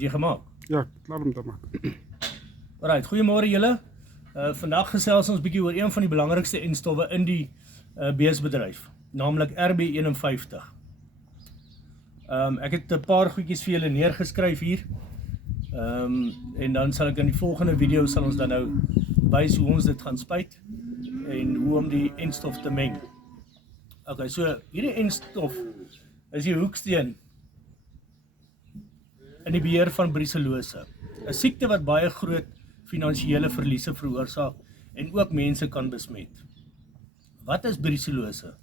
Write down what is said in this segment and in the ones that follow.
jy gemaak? Ja, klaar om te maak. Alright, goeiemôre julle. Vandag gesels ons bietjie oor een van die belangrikste enstowwe in die beesbedryf, naamlik RB51. Ek het 'n paar goedjies vir julle neergeskryf hier. En dan sal ek in die volgende video sal ons dan nou wys hoe ons dit gaan spuit en hoe om die enstof te meng. Okay, so hierdie enstof is die hoeksteen in die beheer van brucellose, 'n siekte wat baie groot finansiële verliese veroorsaak en ook mense kan besmet. Wat is brucellose?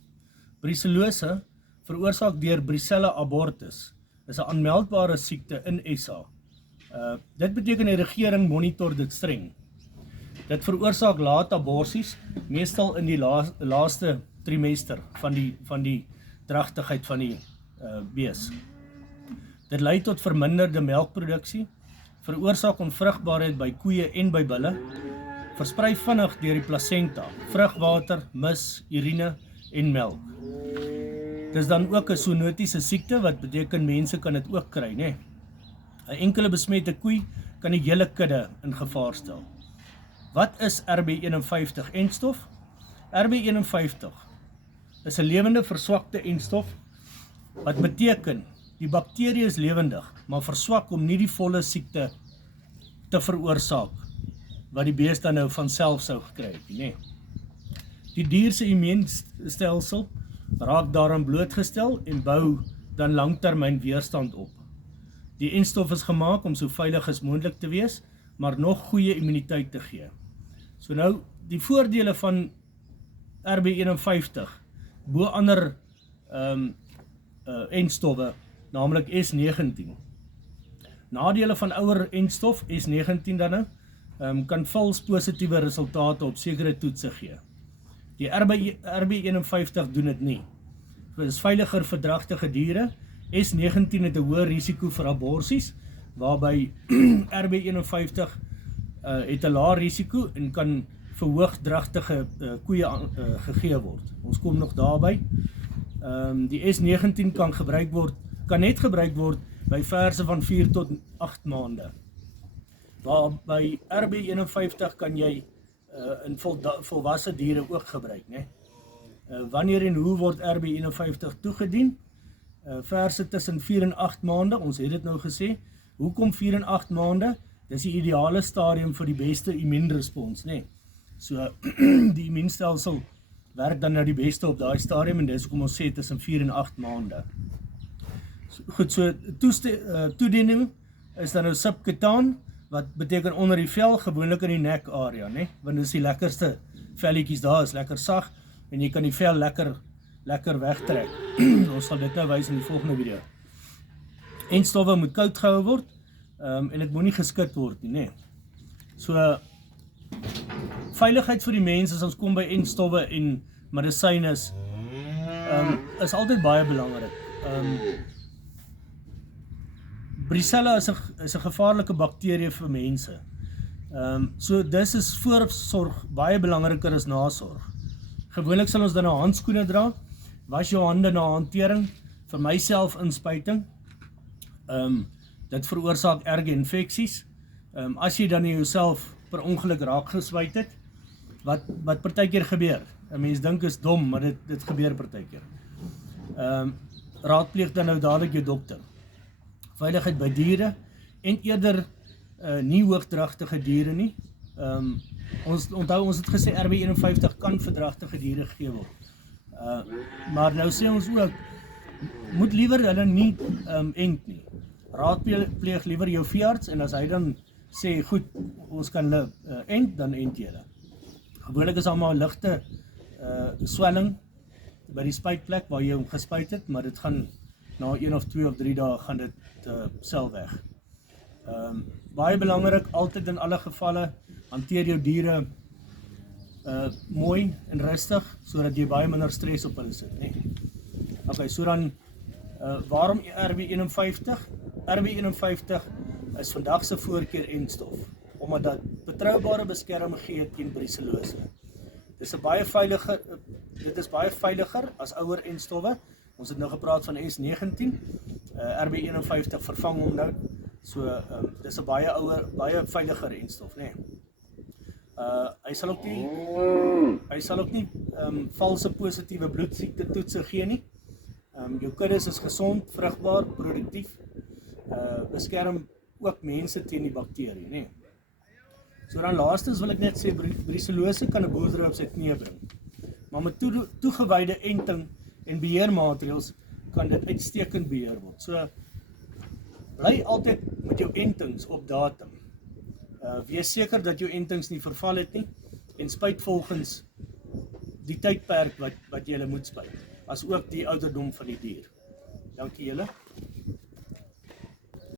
Brucellose, veroorsaak deur Brucella abortus, is 'n aanmeldbare siekte in SA. Dit beteken die regering monitor dit streng. Dit veroorsaak laat aborsies, meestal in die laaste trimester van die dragtigheid van die bees. Dit lei tot verminderde melkproduksie, veroorsaak onvrugbaarheid by koeie en by bulle, versprei vinnig deur die placenta, vrugwater, mis, urine en melk. Dis dan ook 'n zoonotiese siekte, wat beteken mense kan dit ook kry, né? 'n Enkele besmette koei kan die hele kudde in gevaar stel. Wat is RB51 enstof? RB51 is 'n lewende verswakte enstof, wat beteken die bakterie is lewendig, maar verswak om nie die volle siekte te veroorsaak, wat die bees dan nou van self sou gekry het, nee. Die dier se immuunstelsel raak daaraan blootgestel en bou dan langtermyn weerstand op. Die enstof is gemaak om so veilig as moontlik te wees, maar nog goeie immuniteit te gee. So nou, die voordele van RB51, bo ander enstowwe, naamlik S19. Nadele van ouer enstof, S19 dan nou, kan vals positiewe resultate op sekere toetse gee. Die RB51 doen dit nie. Dit is veiliger vir dragtige diere. S19 het 'n hoër risiko vir aborsies, waarby RB51 het 'n lae risiko en kan vir hoogdragtige koeie gegee word. Ons kom nog daarby. Die S19 kan net gebruik word by verse van 4 tot 8 maande. Waar by RB51 kan jy in volwasse diere ook gebruik, né? Wanneer en hoe word RB51 toegedien? Verse tussen 4 en 8 maande, ons het dit nou gesê. Hoekom 4 en 8 maande? Dis die ideale stadium vir die beste immuunrespons, né? So, die immuunstelsel werk dan nou die beste op daai stadium, en dis hoekom ons sê tussen 4 en 8 maande. Goed, so toediening is dan nou subkutaan, wat beteken onder die vel, gewoonlik in die nek area, né? Want dis die lekkerste velletjies daar, is lekker sag, en jy kan die vel lekker wegtrek. Ons sal dit nou wys in die volgende video. Enstowwe moet koud gehou word, en dit moet nie geskit word nie, né? So, veiligheid vir die mens, as ons kom by enstowwe en medisyne is altyd baie belangrik. Brucella is 'n gevaarlike bakterie vir mense. So dis is voorsorg baie belangriker as nasorg. Gewoonlik sal ons dan nou handskoene dra, was jou hande na hantering, vir myself inspuiting. Dit veroorsaak erge infeksies. As jy dan jouself per ongeluk raak gespuit het, wat partykeer gebeur. 'n Mens dink is dom, maar dit gebeur partykeer. Raadpleeg dan nou dadelik jou dokter. Veiligheid by diere en eerder nie hoogdragtige diere nie. Ons het gesê RB51 kan vir dragtige diere gegee word. Maar nou sê ons ook, moet liewer hulle nie ent nie. Raadpleeg liewer jou veearts, en as hy dan sê, goed, ons kan hulle ent, dan ent jy hulle. Gewoonlik is allemaal ligte swelling by die spuitplek waar jy hom gespuit het, maar dit gaan na 1 of 2 of 3 dae gaan dit self weg. Baie belangrik, altyd in alle gevalle, hanteer jou diere mooi en rustig, sodat jy baie minder stres op hulle sit, nee. Okay, so dan, waarom RB51? RB51 is vandag se voorkeur enstof, omdat dat betroubare beskerming gee teen brucellose. Dit is baie veiliger as ouer enstowwe. Ons het nou gepraat van S19, RB51 vervang hom nou So dis 'n baie veiliger enstof, nê. Hy sal ook nie valse positiewe bloedsiekte toetse gee nie. Jou kuddes is gesond, vrugbaar, produktief, beskerm ook mense teen die bakterie, nê. So dan laastens wil ek net sê, brucellose kan 'n boerdery op sy knie bring. Maar met toegewyde enting en beheermaatreëls kan dit uitstekend beheer word. So bly altyd met jou entings op datum. Wees seker dat jou entings nie verval het nie en spuit volgens die tydperk wat jy moet spuit, as ook die ouderdom van die dier. Dankie julle.